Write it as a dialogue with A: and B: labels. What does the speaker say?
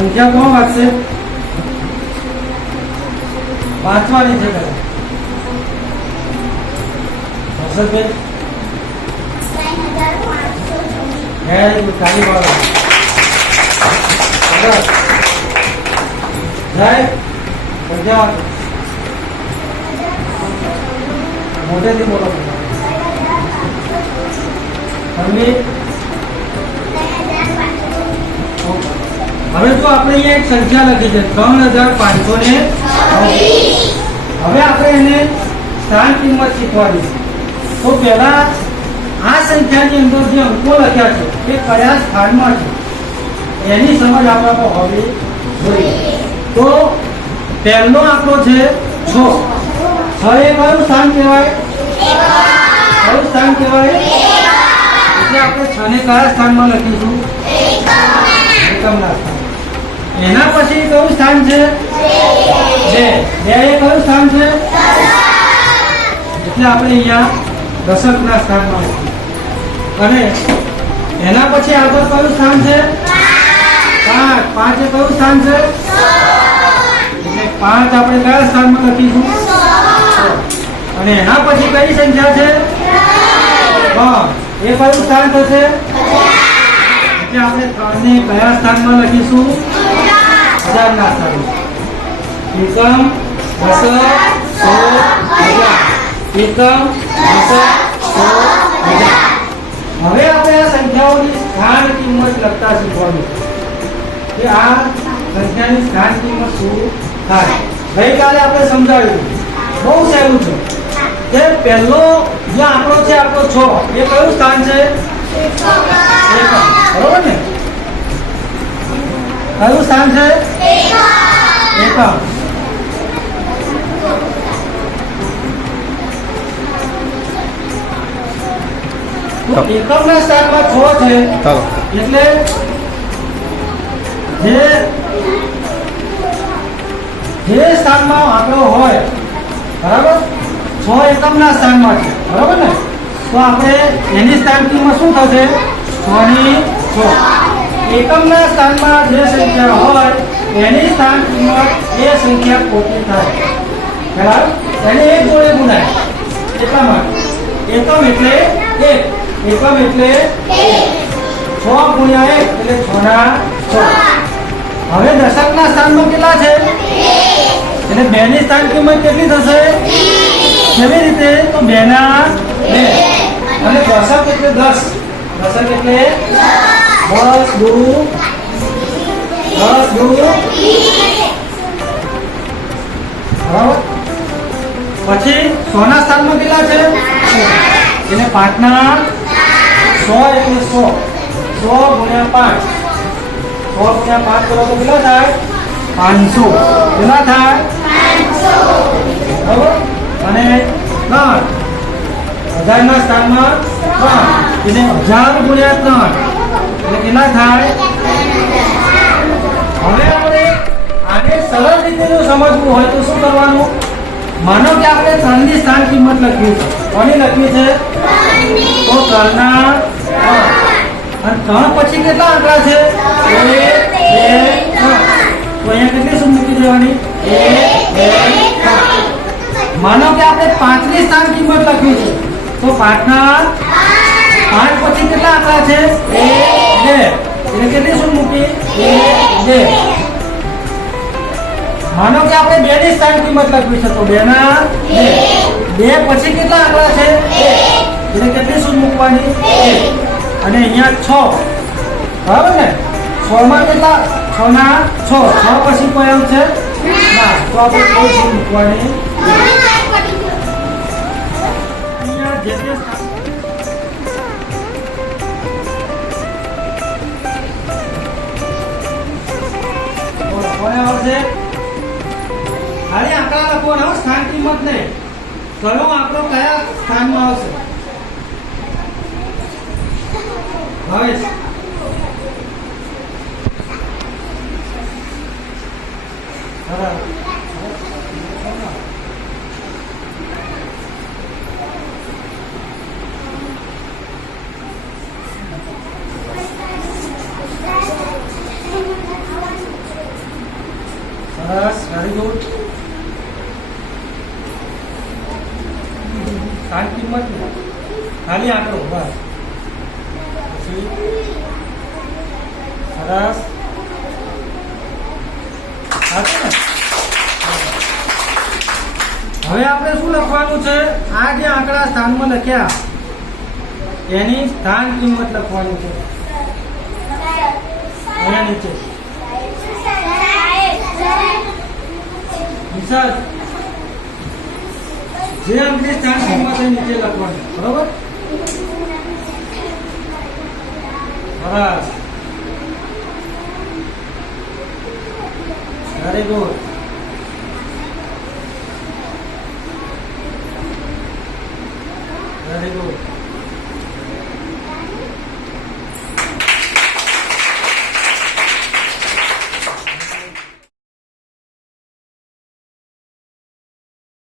A: સંખ્યા કોણ વાંચશે? વાંચવાની છે કદાચ. મોટેથી બોલો. સરસ હવે જો આપણે અહીંયા એક સંખ્યા લખી છે, ત્રણ હજાર પાંચસો ને હવે આપણે એને સ્થાન કિંમત શીખવાડી તો પહેલા આ સંખ્યાની અંદર જે અંકો લખ્યા છે, એ કયા સ્થાનમાં છે? એની સમજ આપણા પર હોવી. જોઈએ. તો પહેલો આંકડો છે, છ. છ એ કયું સ્થાન કહેવાય? કયું સ્થાન કહેવાય? એટલે આપણે છ ને કયા સ્થાનમાં લખીશું? એકમના. સ્થાન એના પછી કયું સ્થાન છે? બે. બે એ કયું સ્થાન છે? એટલે આપણે અહીંયા દશકના સ્થાનમાં અને એના પછી આગળ કયું સ્થાન છે? પાંચ. પાંચ એ કયું સ્થાન છે? એટલે પાંચ આપણે કયા સ્થાનમાં લખીશું? અને એના પછી કઈ સંખ્યા છે? ત્રણ એ કયું સ્થાન થશે? એટલે આપણે ત્રણને કયા સ્થાનમાં લખીશું? હજારના સ્થાનમાં એકમ દશક સો હજાર. એકમ દશક સો હજાર. હવે આપણે આ સંખ્યાઓની સ્થાન કિંમત લખતા શીખવાનું. કે આ સંખ્યાની સ્થાન કિંમત શું થાય? ગઈકાલે આપણે સમજાવ્યું બહુ સહેલું છે. કે પહેલો જે આંકડો છે, આપણો છ, એ કયું સ્થાન છે? બરોબર ને? કયું સ્થાન છે? એકમ તો એકમના સ્થાનમાં છ છે. એટલે જે જે સ્થાનમાં આંકડો હોય બરાબર? છ એકમના સ્થાનમાં છે. બરાબર ને? તો આપણે એની સ્થાન કિંમત શું થશે? છ ની છ. એકમના સ્થાનમાં જે સંખ્યા હોય, એની સ્થાન કિંમત એ સંખ્યા ખોટી થાય. બરાબર? એને એક જોડે ગુણાય. એટલા માટે. એકમ એટલે એક. એકમ એટલે છ ગુણ્યા એક એટલે છ ના છ. હવે દશકના સ્થાનમાં કેટલા છે? એટલે બે ની સ્થાન કિંમત કેટલી થશે? કેવી રીતે? તો બે ના બે. અને દશક એટલે દસ. દશક એટલે દસ દુ દસ દુ બરાબર પછી સોના સ્થાનમાં કેટલા છે? એટલે પાંચના સો એટલે સો. સો ગુણ્યા પાંચ. સો ગુણ્યા પાંચ કરો તો કેટલા થાય? પાંચસો. કેટલા થાય? બરાબર? અને ત્રણ. હજારના સ્થાનમાં ત્રણ. એટલે હજાર ગુણ્યા ત્રણ. એટલે કેટલા થાય હવે આપણે આને સરળ રીતે જો સમજવું હોય તો શું કરવાનું? માનો કે આપણે ત્રણની સ્થાન કિંમત લખવી છે કોની લખવી છે? તો ત્રણના અને ત્રણ પછી કેટલા આંકડા છે? એક, બે તો અહીંયા કેટલી શું મૂકી દેવાની? એક માનો કે આપણે પાંચની સ્થાન કિંમત લખવી છે. તો પાંચના પાંચ પછી કેટલા આંકડા છે? એક બે એટલે કેટલી શું મૂકી? બે બે. માનો કે આપણે બે ની સ્થાન કિંમત લખવી છે, તો બે. ના બે પછી કેટલા આંકડા છે? એટલે કેટલી શું મૂકવાની? અને અહીંયા છ. બરાબર ને? છ માં કેટલા? છ ના છ. છ પછી કોઈ અંક છે? ના. તો આપણે કોઈ શું મૂકવાની? અહીંયા જે તે કોને આવશે? અરે આંકડા લખવાના હો, સ્થાન કિંમત નહીં. કયો આંકડો કયા સ્થાનમાં આવશે? ભાવેશ બરાબર સરસ વેરી ગુડ ખાલી આંકડો, બસ. પછી, સરસ. હવે આપણે શું લખવાનું છે? આ જે આંકડા સ્થાનમાં લખ્યા, એની સ્થાન કિંમત લખવાની છે. એના નીચે. વિશાલ. જે અંકની સ્થાન કિંમત નીચે લખવાની બરોબર? સરસ. Very good very good